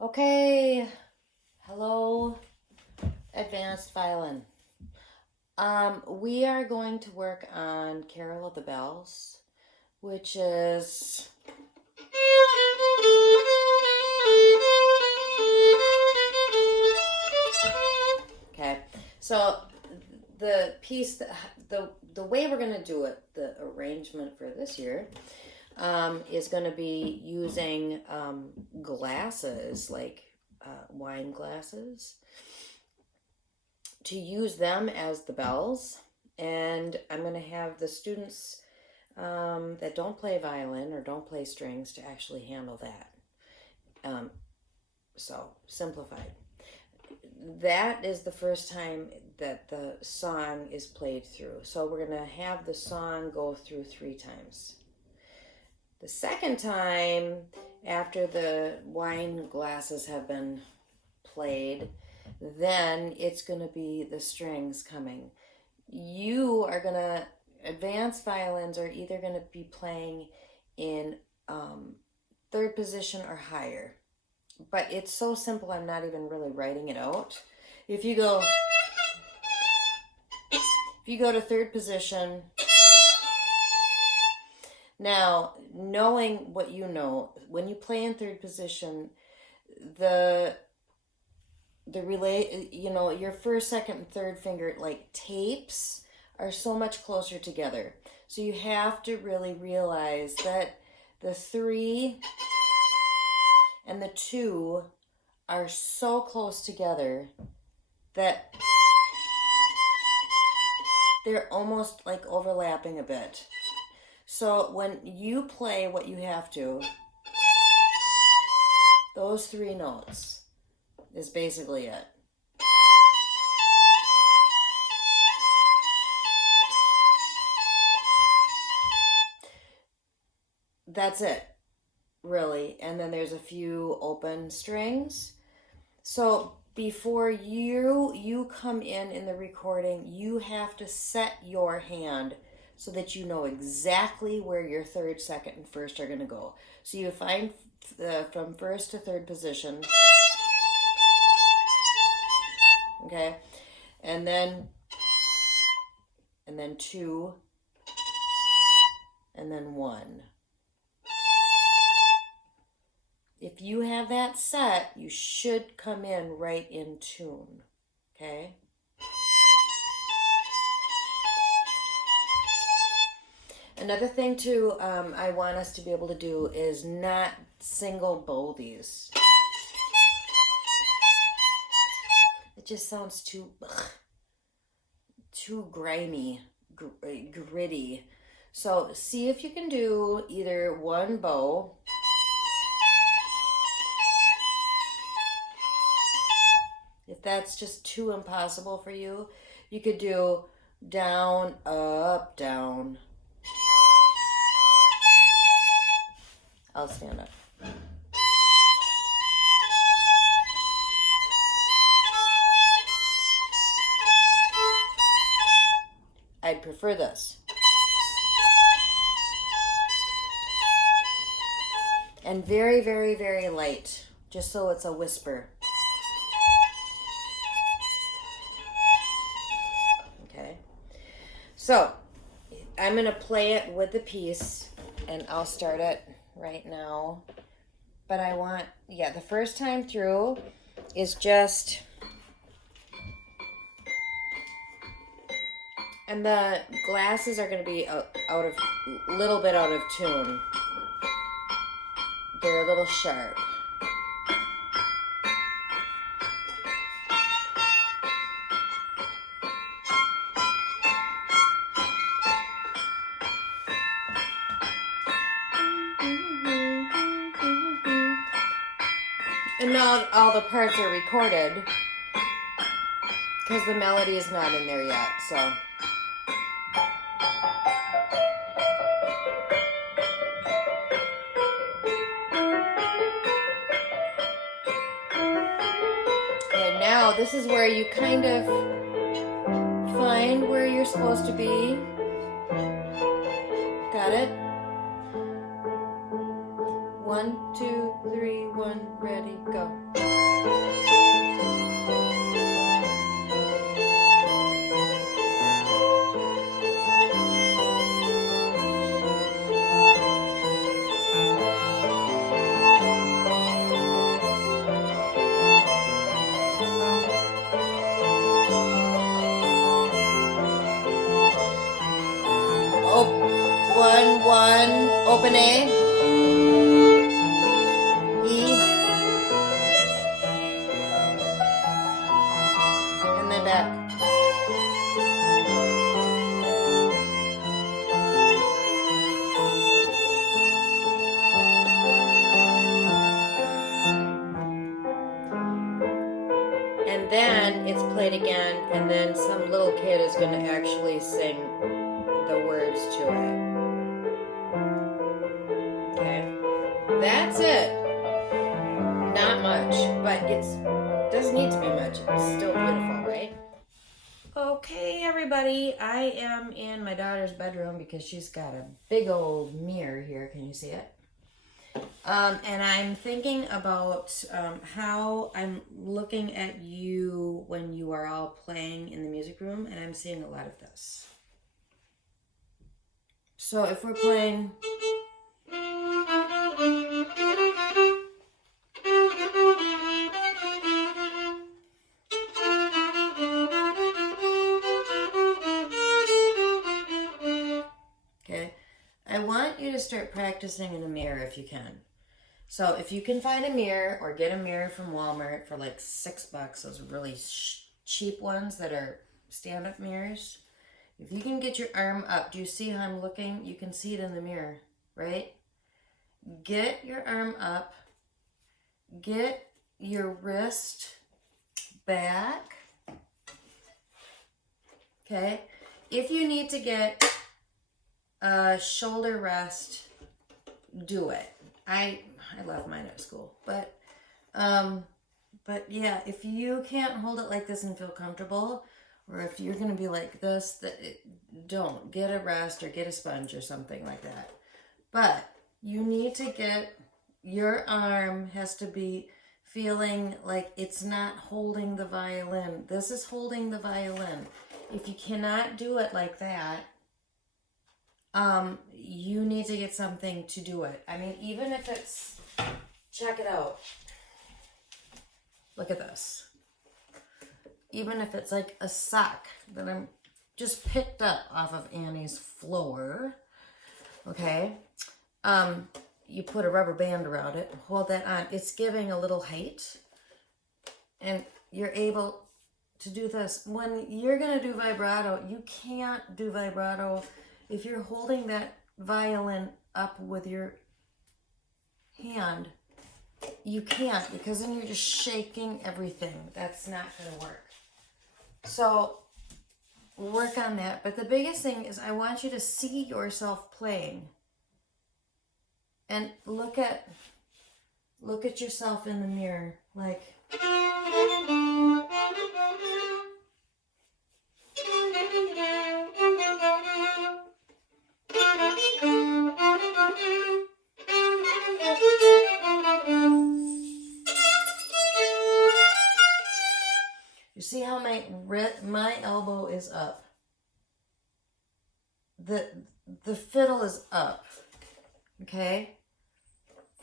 Okay, hello, advanced violin. We are going to work on Carol of the Bells, which is okay. So the piece, the way we're going to do it, the arrangement for this year, is going to be using glasses, like wine glasses, to use them as the bells. And I'm going to have the students that don't play violin or don't play strings to actually handle that. So, simplified. That is the first time that the song is played through. So we're going to have the song go through 3 times. The second time, after the wine glasses have been played, then it's going to be the strings coming. You are going to, advanced violins are either going to be playing in 3rd position or higher. But it's so simple, I'm not even really writing it out. If you go to 3rd position, now, knowing what you know, when you play in 3rd position, the relay, your 1st, 2nd, and 3rd finger, like tapes, are so much closer together. So you have to really realize that the 3 and the 2 are so close together that they're almost like overlapping a bit. So when you play what you have to, those 3 notes is basically it. That's it, really. And then there's a few open strings. So before you come in the recording, you have to set your hand so that you know exactly where your 3rd, 2nd, and 1st are going to go. So you find from 1st to 3rd position, okay, and then 2, and then 1. If you have that set, you should come in right in tune, okay? Another thing too, I want us to be able to do is not single bow these. It just sounds too grimy, gritty. So see if you can do either one bow, if that's just too impossible for you, you could do down, up, down. I'll stand up. I'd prefer this. And very, very, very light, just so it's a whisper. Okay. So, I'm going to play it with the piece, and I'll start it right now. But I want, the first time through is just, and the glasses are going to be a little bit out of tune. They're a little sharp. And not all the parts are recorded because the melody is not in there yet, so. Okay, now this is where you kind of find where you're supposed to be. Got it? 1, 2, 3, 1, ready, go. 1, 1, open A, E, and then back. And then it's played again, and then some little kid is going to actually sing the words to it. Okay? That's it. Not much, but it doesn't need to be much. It's still beautiful, right? Okay, everybody. I am in my daughter's bedroom because she's got a big old mirror here. Can you see it? And I'm thinking about how I'm looking at you when you are all playing in the music room, and I'm seeing a lot of this. So if we're playing... Okay, I want you to start practicing in a mirror if you can. So if you can find a mirror or get a mirror from Walmart for like $6, those really cheap ones that are stand-up mirrors. If you can get your arm up, do you see how I'm looking? You can see it in the mirror, right? Get your arm up. Get your wrist back. Okay? If you need to get a shoulder rest, do it. I left mine at school, but yeah, if you can't hold it like this and feel comfortable, or if you're gonna be like this, don't get a rest or get a sponge or something like that. But you need to get your arm has to be feeling like it's not holding the violin. This is holding the violin. If you cannot do it like that, you need to get something to do it. I mean, even if it's, check it out. Look at this. Even if it's like a sock that I'm just picked up off of Annie's floor, okay? You put a rubber band around it, hold that on. It's giving a little height, and you're able to do this. When you're gonna do vibrato, you can't do vibrato if you're holding that violin up with your hand. You can't, because then you're just shaking everything. That's not going to work. So work on that. But the biggest thing is I want you to see yourself playing. And look at yourself in the mirror. Like... You see how my elbow is up. The fiddle is up, okay?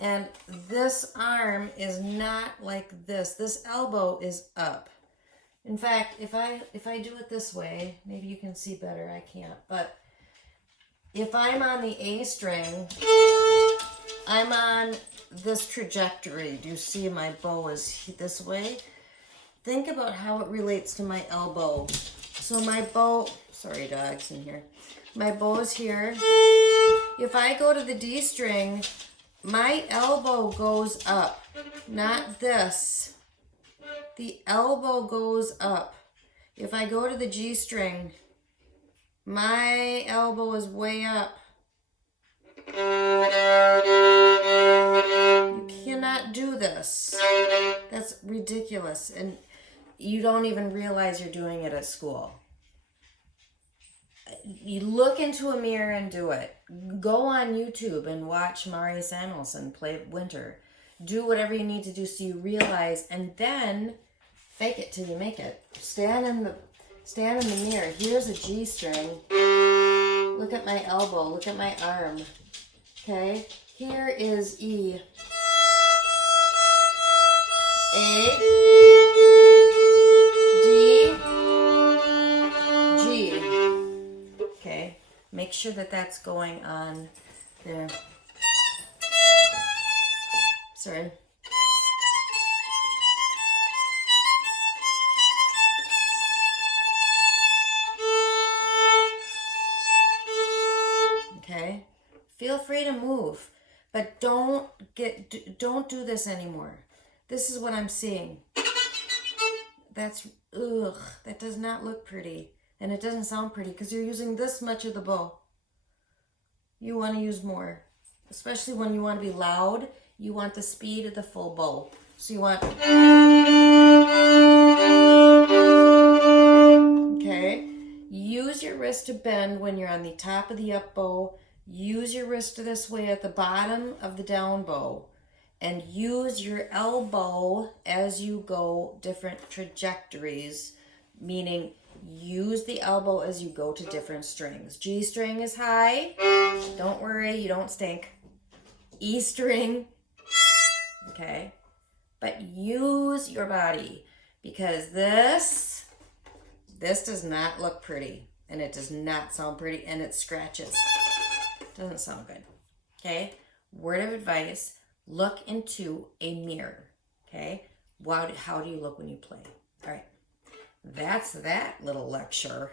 And this arm is not like this. This elbow is up. In fact, if I do it this way, maybe you can see better. I can't, but if I'm on the A string, I'm on this trajectory. Do you see my bow is this way? Think about how it relates to my elbow. So my bow, sorry dogs in here. My bow is here. If I go to the D string, my elbow goes up, not this. The elbow goes up. If I go to the G string, my elbow is way up. You cannot do this. That's ridiculous. And you don't even realize you're doing it at school. You look into a mirror and do it. Go on YouTube and watch Mari Samuelson play Winter. Do whatever you need to do so you realize, and then fake it till you make it. Stand in the mirror. Here's a G string. Look at my elbow. Look at my arm. Okay? Here is E. A. D. G. Okay? Make make sure that that's going on there. Sorry. Okay, feel free to move, but don't do this anymore. This is what I'm seeing. That's, ugh, that does not look pretty. And it doesn't sound pretty because you're using this much of the bow. You want to use more, especially when you want to be loud. You want the speed of the full bow. So you want, okay, use your wrist to bend when you're on the top of the up bow. Use your wrist this way at the bottom of the down bow. And use your elbow as you go different trajectories, meaning use the elbow as you go to different strings. G string is high. Don't worry, you don't stink. E string, okay? But use your body because this does not look pretty and it does not sound pretty and it scratches. Doesn't sound good, okay? Word of advice, look into a mirror, okay? How do you look when you play? All right, that's that little lecture.